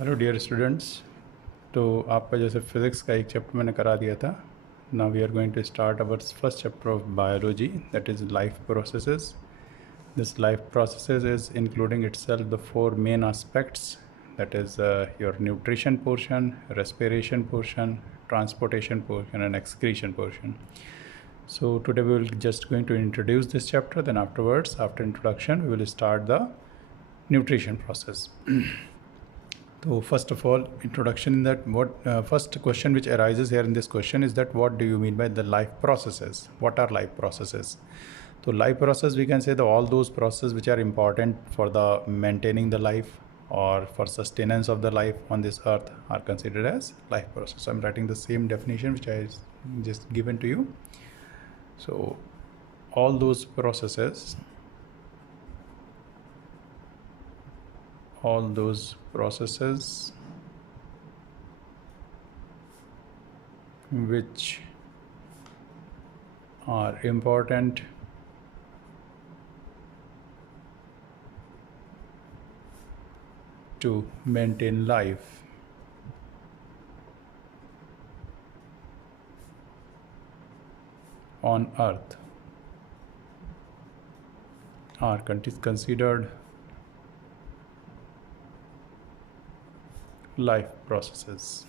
Hello dear students. तो आपका जैसे फिज़िक्स का एक चैप्टर मैंने करा दिया था। Now we are going to start our first chapter of biology, that is life processes. This life processes is including itself the four main aspects, that is your nutrition portion, respiration portion, transportation portion, and excretion portion. So today we will just going to introduce this chapter, then afterwards, after introduction, we will start the nutrition process. So first of all, introduction in that what first question which arises here in this question is that what do you mean by the life processes? What are life processes? So life process, we can say that all those processes which are important for the maintaining the life or for sustenance of the life on this earth are considered as life process. So I'm writing the same definition which I just given to you. So all those processes which are important to maintain life on earth are considered life processes.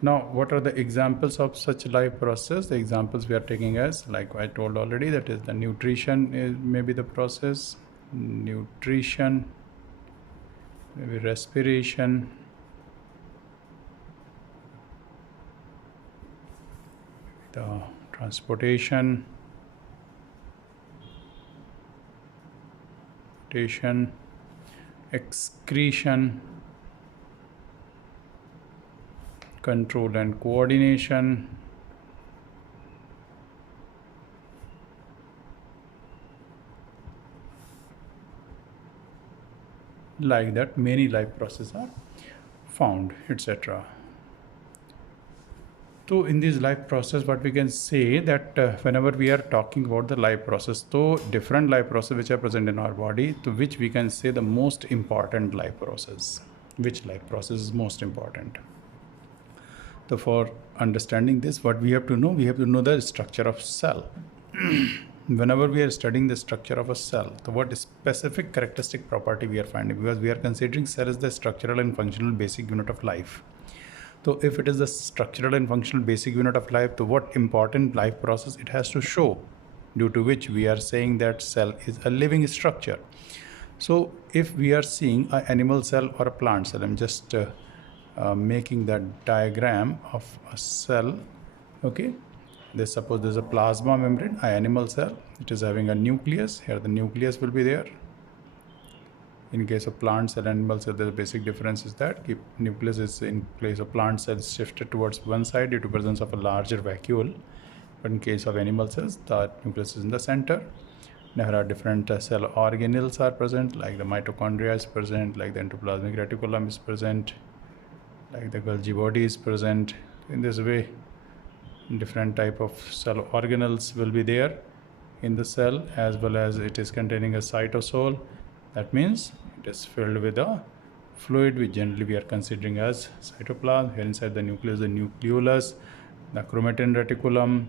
Now, what are the examples of such life process? The examples we are taking as, like I told already, that is the nutrition is maybe the process, nutrition, maybe respiration, the transportation, excretion, control and coordination, like that many life processes are found, etc. So in this life process, what we can say that whenever we are talking about the life process, so different life process which are present in our body, to which we can say the most important life process. Which life process is most important? So for understanding this, what we have to know the structure of cell. Whenever we are studying the structure of a cell, so what specific characteristic property we are finding, because we are considering cell as the structural and functional basic unit of life. So if it is the structural and functional basic unit of life, so what important life process it has to show, due to which we are saying that cell is a living structure. So if we are seeing an animal cell or a plant cell, I'm just making that diagram of a cell. Okay, suppose there's a plasma membrane, an animal cell, it is having a nucleus. Here the nucleus will be there. In case of plant cell and animal cell, the basic difference is that nucleus is in place of plant cells shifted towards one side due to presence of a larger vacuole. But in case of animal cells, the nucleus is in the center. There are different cell organelles are present, like the mitochondria is present, like the endoplasmic reticulum is present, like the Golgi body is present. In this way, different type of cell organelles will be there in the cell, as well as it is containing a cytosol. That means it is filled with a fluid which generally we are considering as cytoplasm. Here inside the nucleus, the nucleolus, the chromatin reticulum,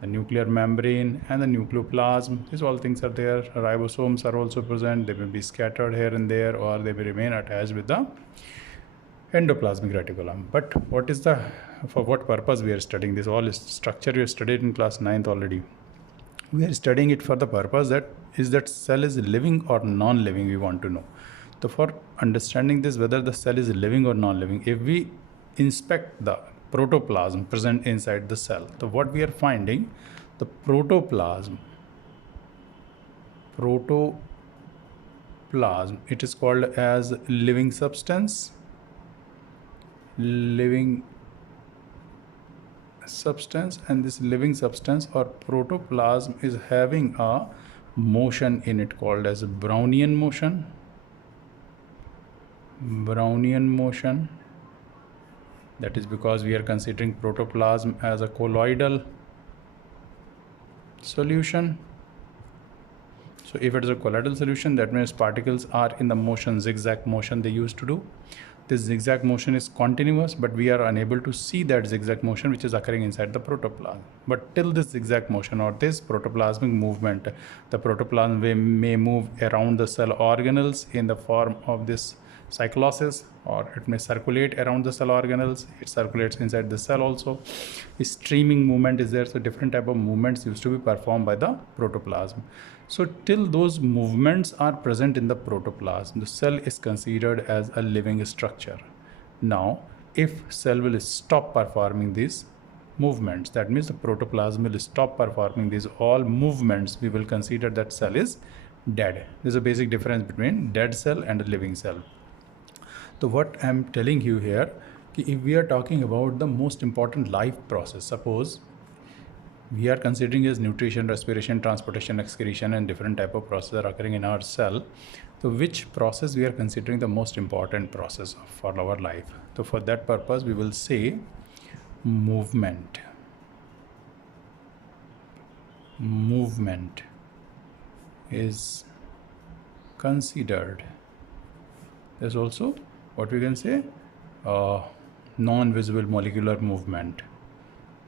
the nuclear membrane, and the nucleoplasm. These all things are there. Ribosomes are also present. They may be scattered here and there, or they may remain attached with the endoplasmic reticulum. But for what purpose we are studying this? All structure you studied in class 9th already. We are studying it for the purpose that cell is living or non-living, we want to know. So for understanding this, whether the cell is living or non-living, if we inspect the protoplasm present inside the cell, so what we are finding, the protoplasm, it is called as living substance, and this living substance or protoplasm is having a motion in it called as Brownian motion. That is because we are considering protoplasm as a colloidal solution. So if it is a colloidal solution, that means particles are in the motion, zigzag motion they used to do. This zigzag motion is continuous, but we are unable to see that zigzag motion which is occurring inside the protoplasm. But till this zigzag motion or this protoplasmic movement, the protoplasm may move around the cell organelles in the form of this cyclosis, or it may circulate around the cell organelles. It circulates inside the cell also. Streaming movement is there, so different type of movements used to be performed by the protoplasm. So till those movements are present in the protoplasm, the cell is considered as a living structure. Now, if cell will stop performing these movements, that means the protoplasm will stop performing these all movements, we will consider that cell is dead. There's a basic difference between dead cell and a living cell. So what I'm telling you here, if we are talking about the most important life process, suppose we are considering as nutrition, respiration, transportation, excretion, and different type of processes are occurring in our cell. So which process we are considering the most important process for our life? So for that purpose, we will say movement. Movement is considered. There's also what we can say non-visible molecular movement.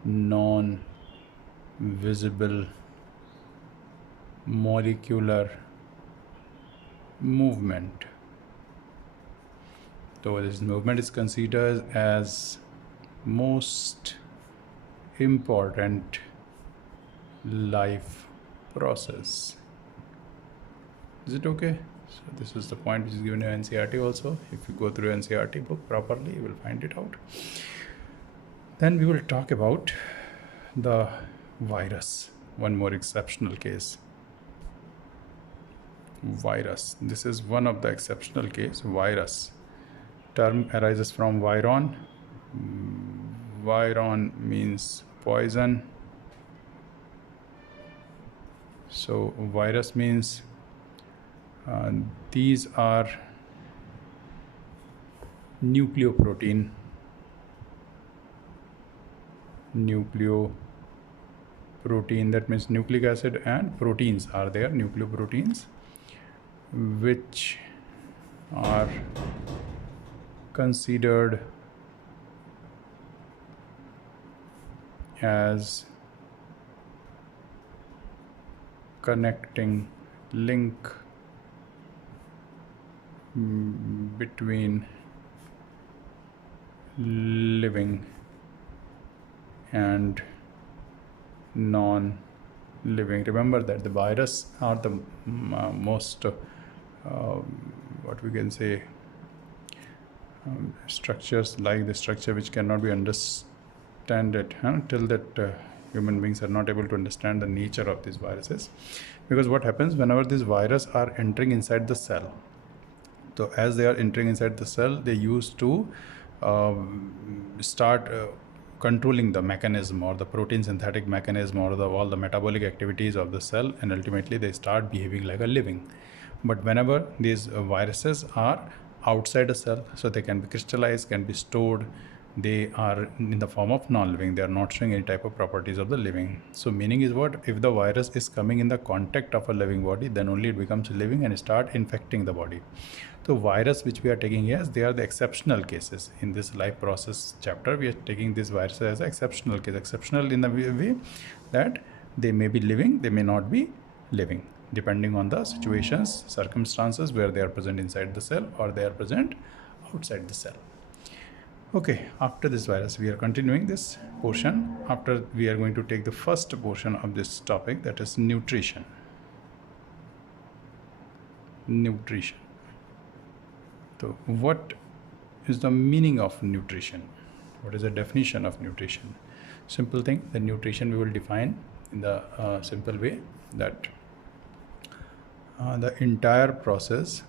Non-visible molecular movement. So this movement is considered as most important life process. Is it okay? So this is the point which is given in NCERT also. If you go through NCERT book properly, you will find it out. Then we will talk about the virus. One more exceptional case. Virus. This is one of the exceptional case. Virus. Term arises from viron. Viron means poison. So virus means these are nucleoprotein. Nucleoprotein, that means nucleic acid and proteins are there, nucleoproteins, which are considered as connecting link between living and non-living. Remember that the virus are the most what we can say structures, like the structure which cannot be understand it till that human beings are not able to understand the nature of these viruses. Because what happens whenever these viruses are entering inside the cell, so as they are entering inside the cell, they used to start controlling the mechanism or the protein synthetic mechanism or all the metabolic activities of the cell, and ultimately they start behaving like a living. But whenever these viruses are outside a cell, so they can be crystallized, can be stored, they are in the form of non-living. They are not showing any type of properties of the living. So meaning is what? If the virus is coming in the contact of a living body, then only it becomes living and start infecting the body. So virus which we are taking here, they are the exceptional cases. In this life process chapter, we are taking this virus as an exceptional case. Exceptional in the way that they may be living, they may not be living, depending on the situations, circumstances where they are present inside the cell or they are present outside the cell. Okay, after this virus, we are continuing this portion. After we are going to take the first portion of this topic, that is nutrition. Nutrition. So what is the meaning of nutrition? What is the definition of nutrition? Simple thing, the nutrition we will define in the simple way that the entire process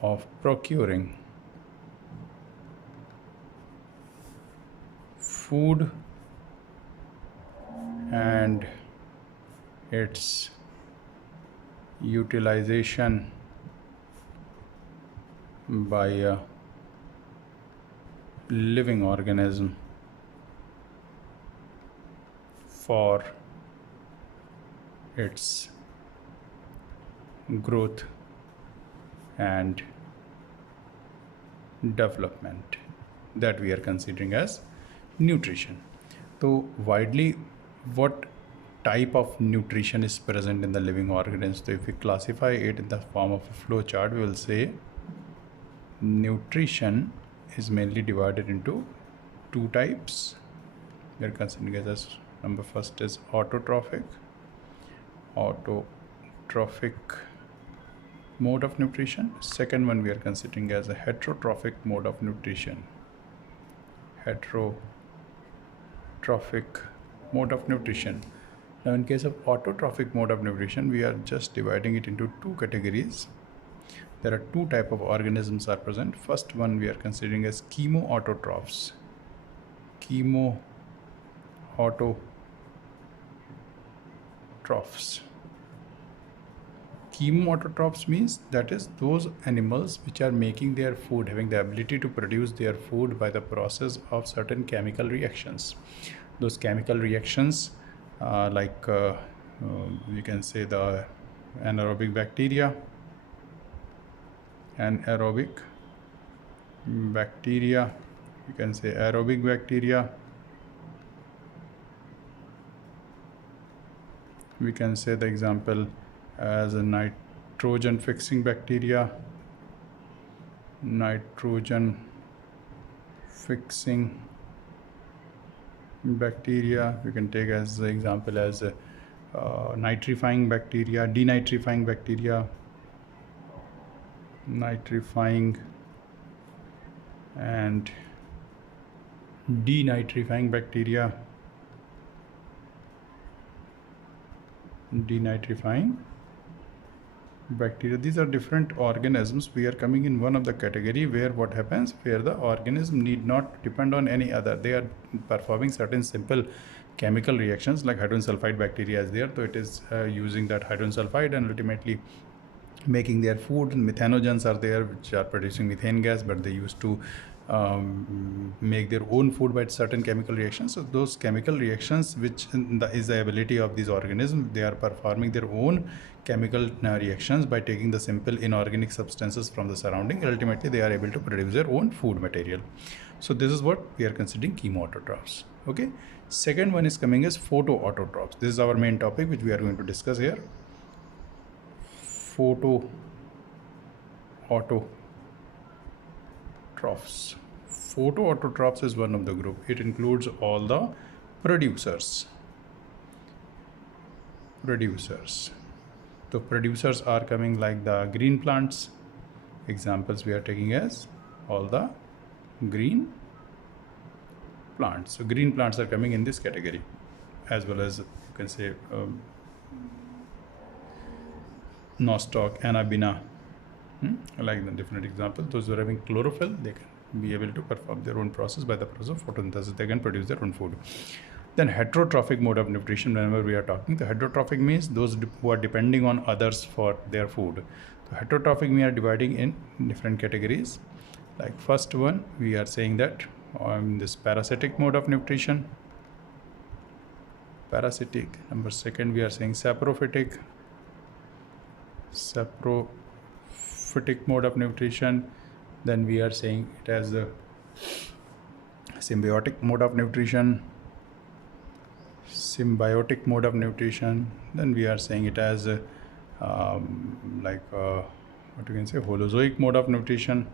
of procuring food and its utilization by a living organism for its growth and development, that we are considering as nutrition. So widely, what type of nutrition is present in the living organism? So if we classify it in the form of a flow chart, we will say nutrition is mainly divided into two types. We are considering as number first is autotrophic mode of nutrition. Second one we are considering as a heterotrophic mode of nutrition. Heterotrophic mode of nutrition. Now in case of autotrophic mode of nutrition, we are just dividing it into two categories. There are two type of organisms are present. First one we are considering as chemoautotrophs. Chemoautotrophs means that is those animals which are making their food, having the ability to produce their food by the process of certain chemical reactions. Those chemical reactions you can say the anaerobic bacteria, you can say aerobic bacteria, we can say the example as a nitrogen fixing bacteria, we can take as the example as nitrifying bacteria, denitrifying bacteria, nitrifying and denitrifying bacteria, These are different organisms. We are coming in one of the category where what happens, where the organism need not depend on any other. They are performing certain simple chemical reactions, like hydrogen sulfide bacteria is there, so it is using that hydrogen sulfide and ultimately making their food. Methanogens are there which are producing methane gas, but they used to make their own food by certain chemical reactions. So those chemical reactions, which is the ability of these organisms, they are performing their own chemical reactions by taking the simple inorganic substances from the surrounding. Ultimately they are able to produce their own food material. So this is what we are considering chemoautotrophs. Okay, second one is coming as photoautotrophs. This is our main topic which we are going to discuss here. Photoautotrophs is one of the group. It includes all the producers. So producers are coming like the green plants. Examples we are taking as all the green plants. So green plants are coming in this category, as well as you can say nostoc, anabina, like the different examples. Those who are having chlorophyll, they can be able to perform their own process by the process of photosynthesis. They can produce their own food. Then heterotrophic mode of nutrition, whenever we are talking, the heterotrophic means those who are depending on others for their food. So heterotrophic we are dividing in different categories. Like first one, we are saying that this parasitic mode of nutrition. Number second, we are saying saprophytic mode of nutrition. Then we are saying it as the symbiotic mode of nutrition. Then we are saying it as what you can say holozoic mode of nutrition.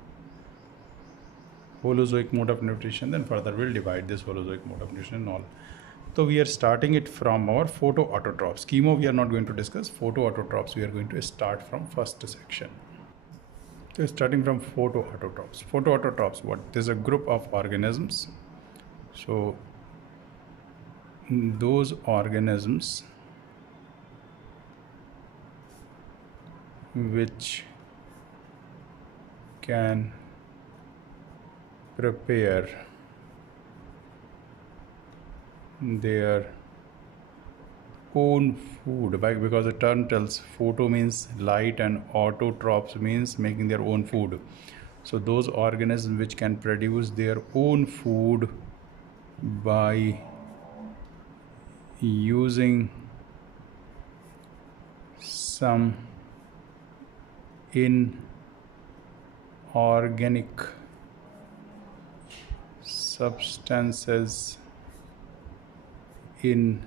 Then further we'll divide this holozoic mode of nutrition and all. So we are starting it from our photoautotrophs. Chemo we are not going to discuss. Photoautotrophs we are going to start from first section. So starting from photoautotrophs. Photoautotrophs, what? There's a group of organisms. So those organisms which can prepare their own food, because the term tells photo means light and autotrophs means making their own food. So those organisms which can produce their own food by using some inorganic substances in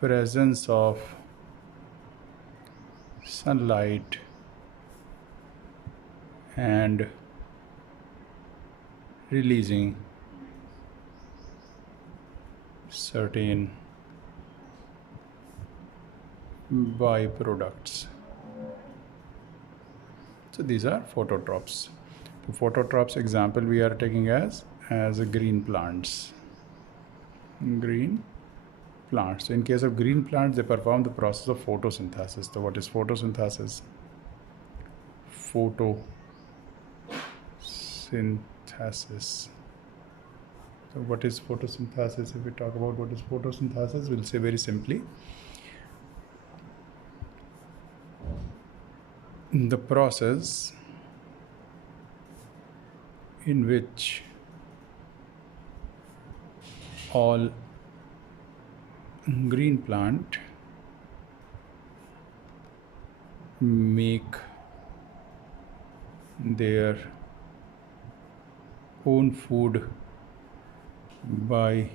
presence of sunlight and releasing certain byproducts. So these are phototrophs. The phototrophs example we are taking as green plants. Green plants. So in case of green plants, they perform the process of photosynthesis. So what is photosynthesis? Photosynthesis. So what is photosynthesis? If we talk about what is photosynthesis, we'll say very simply, the process in which all green plant make their own food by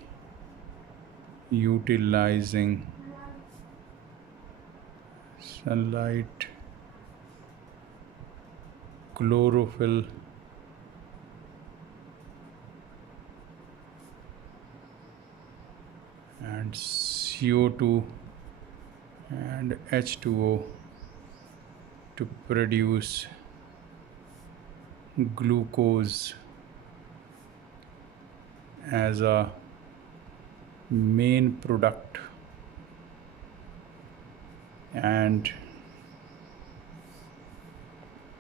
utilizing sunlight, chlorophyll, and CO2 and H2O to produce glucose as a main product and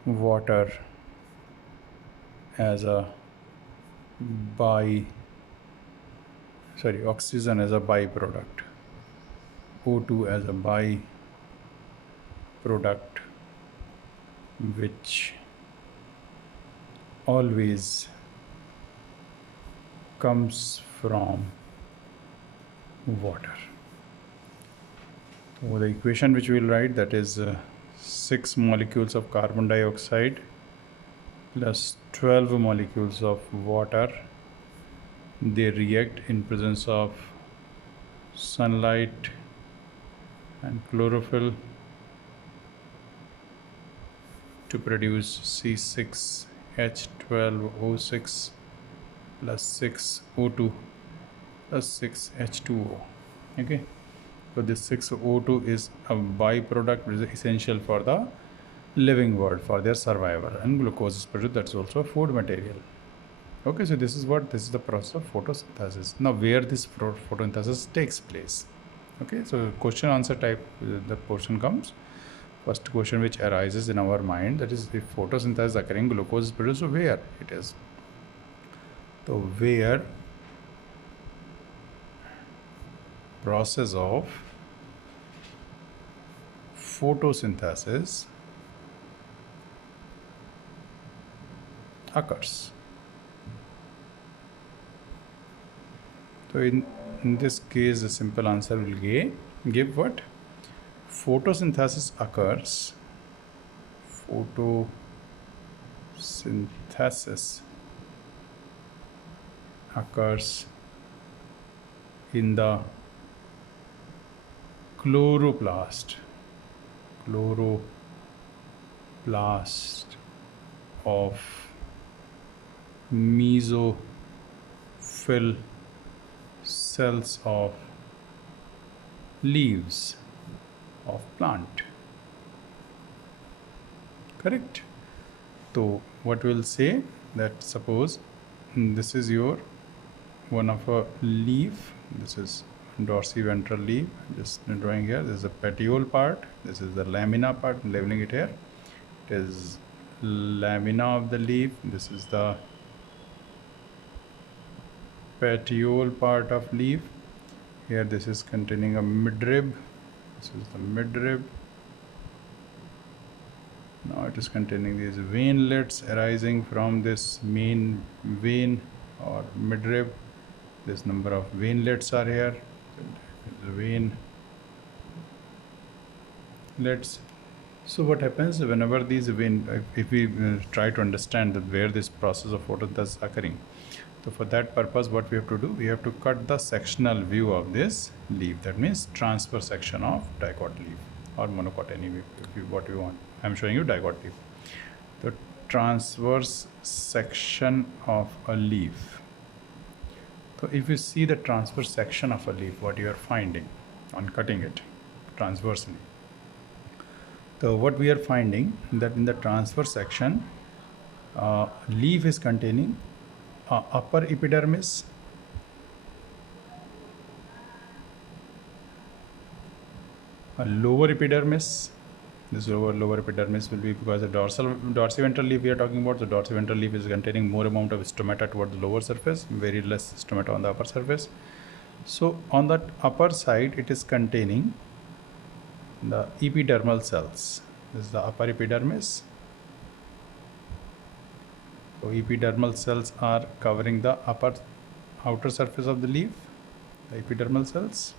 water as a oxygen as a byproduct, O2 as a byproduct, which always comes from water. So the equation which we will write, that is 6 molecules of carbon dioxide plus 12 molecules of water. They react in presence of sunlight and chlorophyll to produce C6H12O6 plus 6O2 plus 6H2O. Okay, so this 6O2 is a byproduct which is essential for the living world, for their survival, and glucose is produced, that's also food material. Okay, so this is the process of photosynthesis. Now where this photosynthesis takes place? Okay, so question answer type, the portion comes. First question which arises in our mind, that is, if photosynthesis is occurring, glucose is produced, so where it is? So where process of photosynthesis occurs. So in this case, the simple answer will give what? Photosynthesis occurs. Photosynthesis occurs in the chloroplast of mesophyll cells of leaves of plant. Correct? So what we'll say, that suppose this is your one of a leaf, this is dorsiventral leaf, just drawing here, this is the petiole part, this is the lamina part, I'm labeling it here. It is lamina of the leaf, this is the petiole part of leaf. Here this is containing a midrib, this is the midrib. Now it is containing these veinlets arising from this main vein or midrib. this number of veinlets are here. Veinlets. So what happens whenever these if we try to understand that where this process of photosynthesis is occurring, so for that purpose what we have to do, we have to cut the sectional view of this leaf. That means transverse section of dicot leaf or monocot, any what you want. I'm showing you dicot leaf. The transverse section of a leaf. So if you see the transverse section of a leaf, what you are finding on cutting it transversely. So what we are finding that in the transverse section, leaf is containing upper epidermis, a lower epidermis. This lower epidermis will be because the dorsiventral leaf we are talking about. The dorsiventral leaf is containing more amount of stomata toward the lower surface, very less stomata on the upper surface. So on that upper side, it is containing the epidermal cells. This is the upper epidermis. So epidermal cells are covering the outer surface of the leaf, the epidermal cells.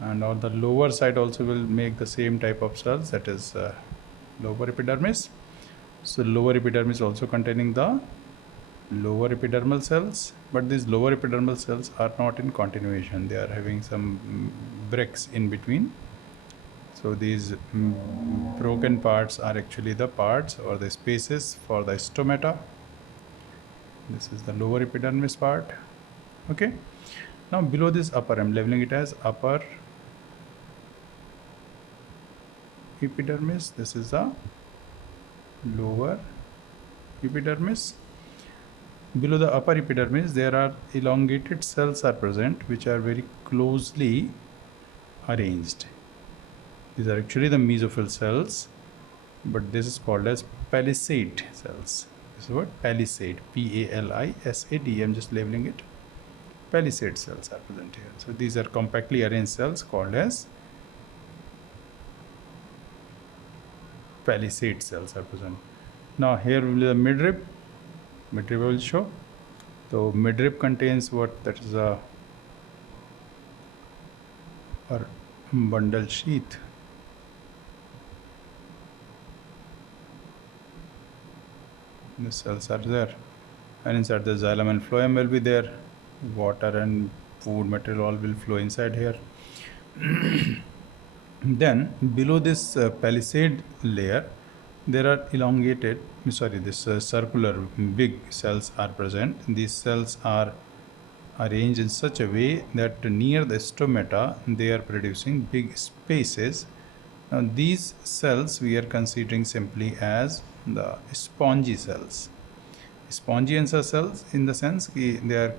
And on the lower side also will make the same type of cells, that is lower epidermis. So lower epidermis also containing the lower epidermal cells, but these lower epidermal cells are not in continuation. They are having some breaks in between. So these broken parts are actually the parts or the spaces for the stomata. This is the lower epidermis part. Okay. Now below this upper, I'm labeling it as upper epidermis. This is the lower epidermis. Below the upper epidermis, there are elongated cells are present, which are very closely arranged. These are actually the mesophyll cells, but this is called as palisade cells. This is what? Palisade, P-A-L-I-S-A-D. I'm just labeling it. Palisade cells are present here. So these are compactly arranged cells called as palisade cells are present. Now here will be the midrib. Midrib will show. So midrib contains what? That is a bundle sheath. The cells are there, and inside the xylem and phloem will be there. Water and food material all will flow inside here. Then below this palisade layer, there are circular big cells are present. These cells are arranged in such a way that near the stomata they are producing big spaces. Now these cells we are considering simply as the spongy cells. Spongienza cells, in the sense they are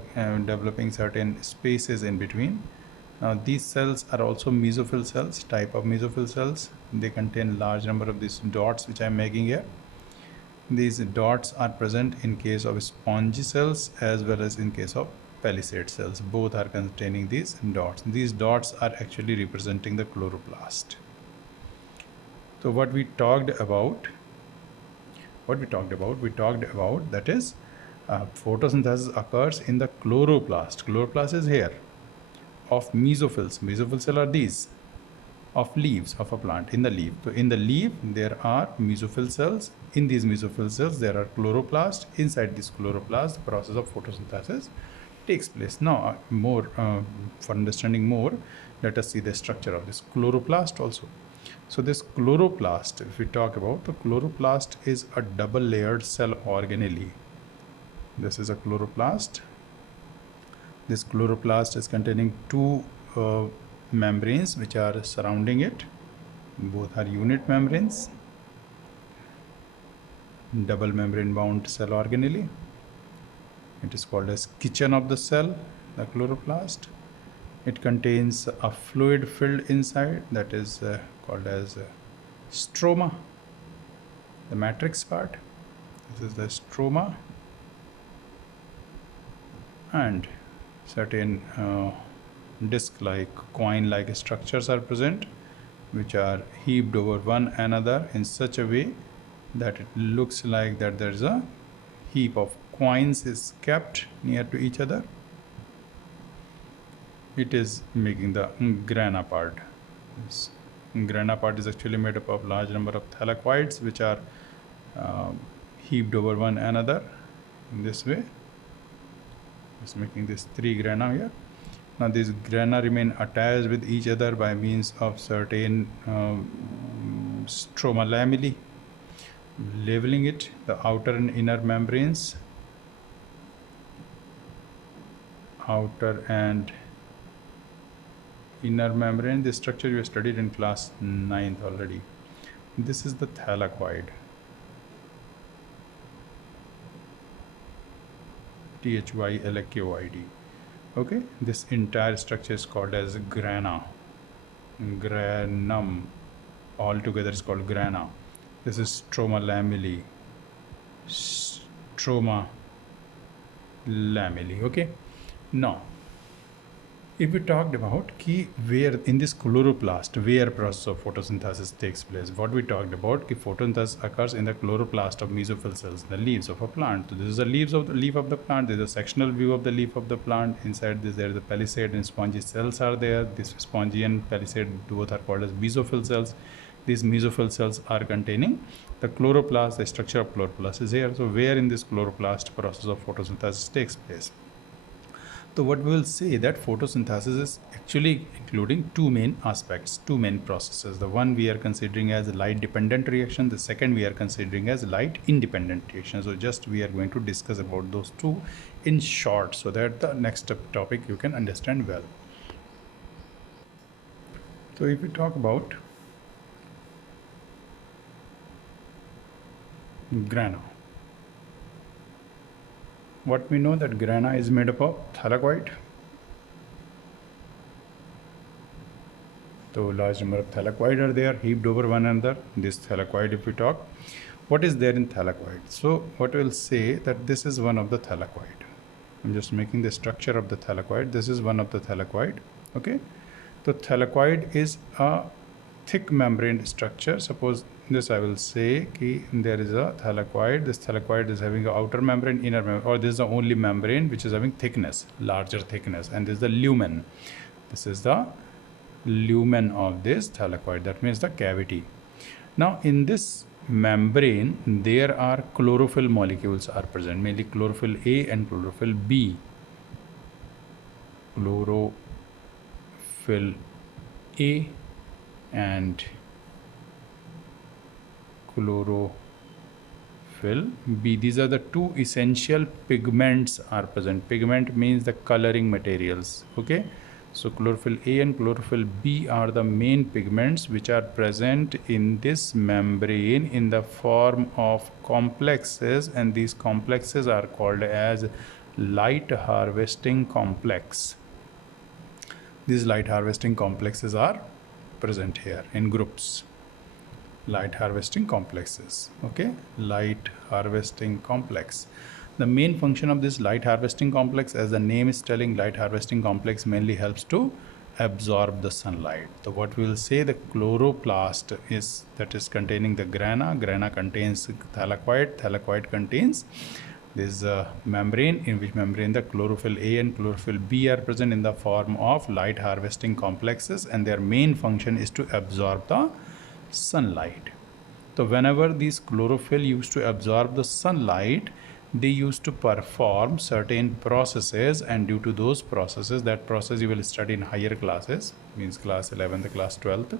developing certain spaces in between. Now these cells are also mesophyll cells, type of mesophyll cells. They contain large number of these dots which I am making here. These dots are present in case of spongy cells as well as in case of palisade cells. Both are containing these dots. These dots are actually representing the chloroplast. So what we talked about, that is photosynthesis occurs in the chloroplast. Chloroplast is here of mesophylls. Mesophyll cells are these of leaves of a plant in the leaf. So in the leaf there are mesophyll cells. In these mesophyll cells there are chloroplast. Inside this chloroplast, the process of photosynthesis takes place. Now for understanding more, let us see the structure of this chloroplast also. So this chloroplast, if we talk about, the chloroplast is a double layered cell organelle. This is a chloroplast. This chloroplast is containing two membranes which are surrounding it. Both are unit membranes. Double membrane bound cell organelle. It is called as kitchen of the cell, the chloroplast. It contains a fluid filled inside, that is called as stroma, the matrix part. This is the stroma, and certain disc-like, coin-like structures are present, which are heaped over one another in such a way that it looks like that there is a heap of coins is kept near to each other, it is making the grana part. This grana part is actually made up of large number of thylakoids which are heaped over one another in this way. It's making this 3 grana here. Now these grana remain attached with each other by means of certain stroma lamellae, labeling it the outer and inner membranes. Outer and inner membrane, this structure you studied in class 9th already. This is the thylakoid. THYLAKOID. Okay, this entire structure is called as grana. Granum. All together is called grana. This is stroma lamellae. Stroma lamellae. Okay. Now, if we talked about where in this chloroplast, where process of photosynthesis takes place, what we talked about, photosynthesis occurs in the chloroplast of mesophyll cells, the leaves of a plant. So this is the leaf of the plant. There is a sectional view of the leaf of the plant. Inside this, there is a palisade and spongy cells are there. This spongy and palisade both are called as mesophyll cells. These mesophyll cells are containing the chloroplast. The structure of chloroplast is here. So where in this chloroplast process of photosynthesis takes place? So what we will say that photosynthesis is actually including two main aspects, two main processes. The one we are considering as light dependent reaction, the second we are considering as light independent reaction. So just we are going to discuss about those two in short so that the next topic you can understand well. So if we talk about grana, what we know that grana is made up of thylakoid. So large number of thylakoid are there heaped over one another. This thylakoid, if we talk, what is there in thylakoid? So what we'll say that this is one of the thylakoid. I'm just making the structure of the thylakoid. This is one of the thylakoid. Okay. So thylakoid is a thick membrane structure. Suppose this I will say ki there is a thylakoid. This thylakoid is having an outer membrane, inner membrane, or this is the only membrane which is having thickness, larger thickness, and this is the lumen. This is the lumen of this thylakoid. That means the cavity. Now in this membrane there are chlorophyll molecules are present, mainly chlorophyll A and chlorophyll B. Chlorophyll A and chlorophyll B. These are the two essential pigments are present. Pigment means the coloring materials. Okay, so chlorophyll A and chlorophyll B are the main pigments which are present in this membrane in the form of complexes, and these complexes are called as light harvesting complex. These light harvesting complexes are present here in groups. Light harvesting complexes. Okay, light harvesting complex. The main function of this light harvesting complex, as the name is telling, light harvesting complex mainly helps to absorb the sunlight. So what we will say, the chloroplast is that is containing the grana. Grana contains thylakoid. Thylakoid contains this membrane, in which membrane the chlorophyll A and chlorophyll B are present in the form of light harvesting complexes, and their main function is to absorb the sunlight. So whenever these chlorophyll used to absorb the sunlight, they used to perform certain processes, and due to those processes, that process you will study in higher classes, means class 11th, class 12th.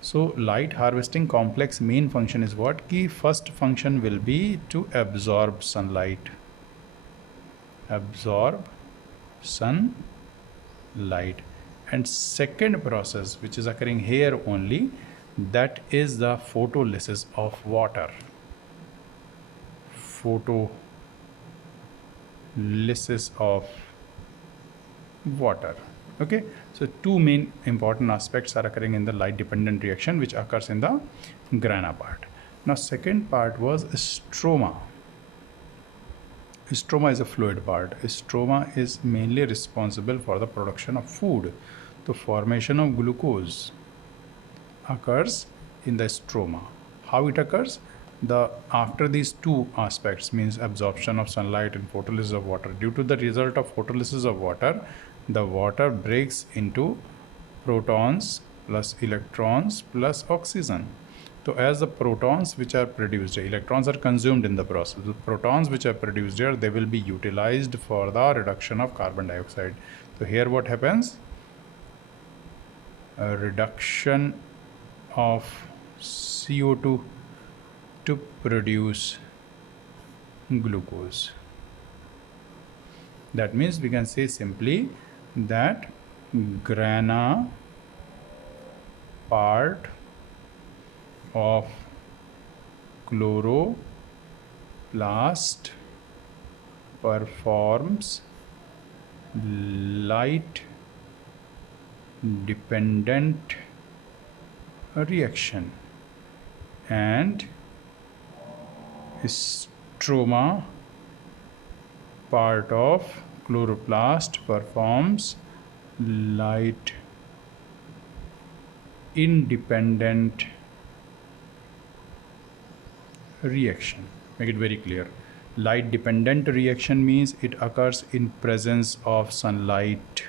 So light harvesting complex main function is what? Key first function will be to absorb sunlight. Absorb sunlight. And second process which is occurring here only, that is the photolysis of water. Photolysis of water. Okay, so two main important aspects are occurring in the light dependent reaction which occurs in the grana part. Now second part was stroma. Stroma is a fluid part. Stroma is mainly responsible for the production of food. The formation of glucose occurs in the stroma. How it occurs? the after these two aspects, means absorption of sunlight and photolysis of water, due to the result of photolysis of water, the water breaks into protons plus electrons plus oxygen. So as the protons which are produced, electrons are consumed in the process. The protons which are produced here, they will be utilized for the reduction of carbon dioxide. So here what happens? A reduction of CO2 to produce glucose. That means we can say simply that grana part of chloroplast performs light dependent reaction, and stroma part of chloroplast performs light independent reaction. Make it very clear. Light dependent reaction means it occurs in presence of sunlight,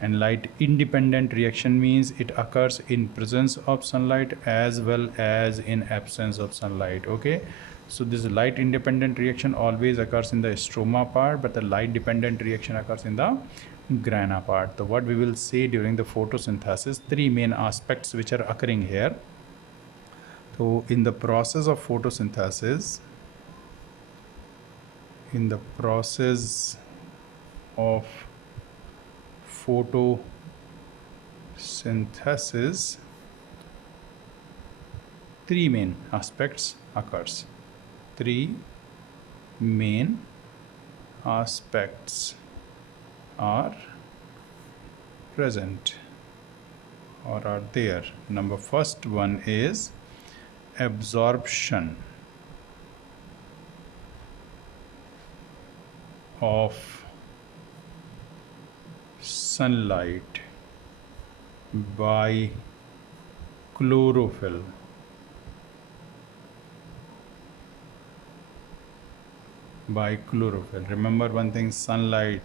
and light independent reaction means it occurs in presence of sunlight as well as in absence of sunlight. Okay, so this light independent reaction always occurs in the stroma part, but the light dependent reaction occurs in the grana part. So what we will say during the photosynthesis, three main aspects which are occurring here. So in the process of photosynthesis, three main aspects occurs. Three main aspects are present or are there. Number first one is absorption of sunlight by chlorophyll. Remember one thing, sunlight,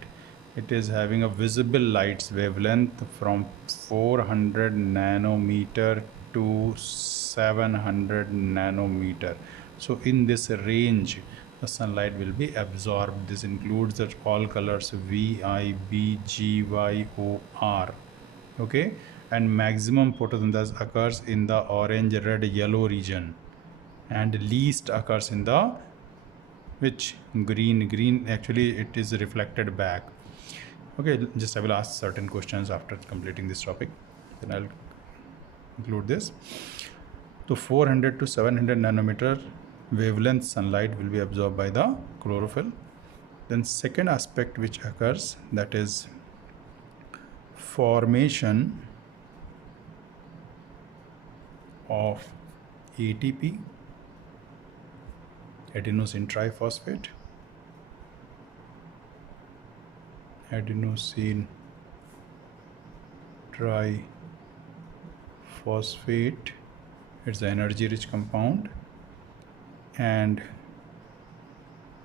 it is having a visible light's wavelength from 400 nanometer to 700 nanometer. So in this range the sunlight will be absorbed. This includes the all colors V, I, B, G, Y, O, R. Okay, and maximum photosynthesis occurs in the orange, red, yellow region, and least occurs in the which green actually it is reflected back. Okay, just I will ask certain questions after completing this topic, then I'll include this. So 400 to 700 nanometer wavelength sunlight will be absorbed by the chlorophyll. Then second aspect which occurs, that is formation of ATP, adenosine triphosphate, it's an energy rich compound, and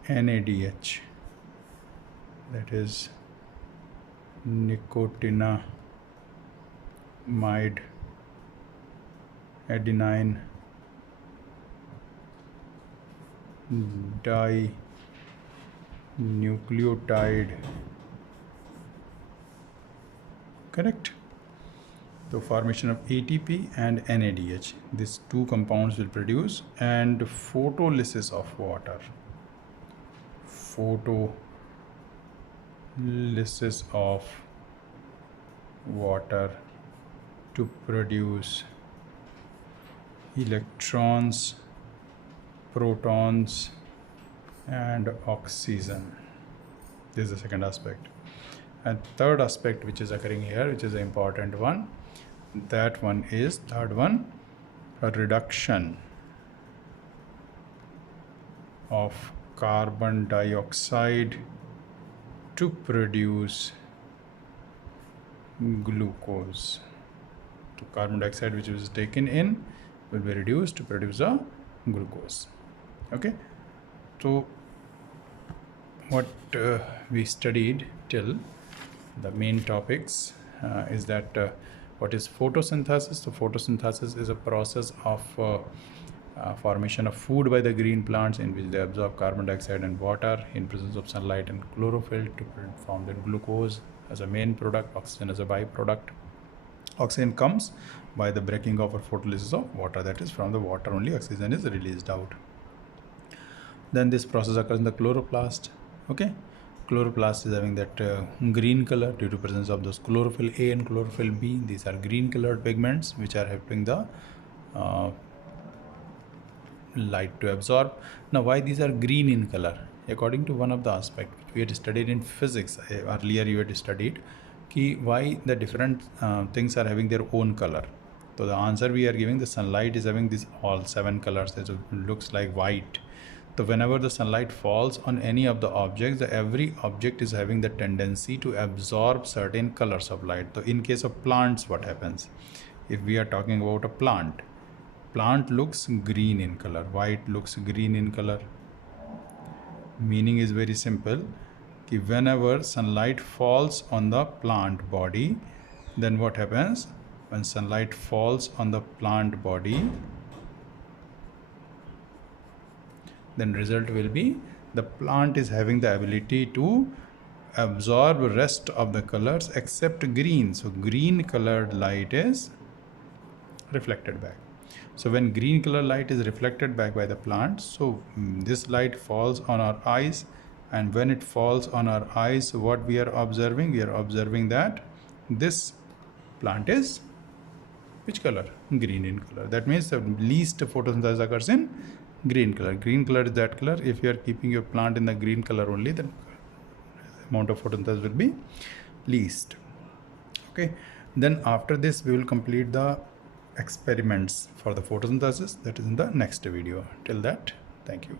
NADH, that is nicotinamide adenine dinucleotide. Correct? So formation of ATP and NADH, these two compounds will produce, and photolysis of water. Photolysis of water to produce electrons, protons, and oxygen. This is the second aspect. And third aspect which is occurring here, which is an important one, that one is third one, a reduction of carbon dioxide to produce glucose. So carbon dioxide which is taken in will be reduced to produce a glucose. Okay, so what we studied till the main topics is that what is photosynthesis. So photosynthesis is a process of formation of food by the green plants, in which they absorb carbon dioxide and water in presence of sunlight and chlorophyll to form the glucose as a main product, oxygen as a byproduct. Oxygen comes by the breaking off or photolysis of water, that is from the water only oxygen is released out. Then this process occurs in the chloroplast. Okay, chloroplast is having that green color due to presence of those chlorophyll A and chlorophyll B. These are green colored pigments which are helping the light to absorb. Now, why these are green in color? According to one of the aspects which we had studied in physics earlier, you had studied why the different things are having their own color. So the answer we are giving, the sunlight is having these all 7 colors. It looks like white. So whenever the sunlight falls on any of the objects, every object is having the tendency to absorb certain colors of light. So in case of plants, what happens? If we are talking about a plant looks green in color, white looks green in color. Meaning is very simple. Whenever sunlight falls on the plant body, then what happens? When sunlight falls on the plant body, then result will be the plant is having the ability to absorb rest of the colors except green. So green colored light is reflected back. So when green color light is reflected back by the plant, so this light falls on our eyes, and when it falls on our eyes, what we are observing? We are observing that this plant is which color? Green in color. That means the least photosynthesis occurs in green color. Green color is that color. If you are keeping your plant in the green color only, then amount of photosynthesis will be least. Okay, then after this we will complete the experiments for the photosynthesis, that is in the next video. Till that, thank you.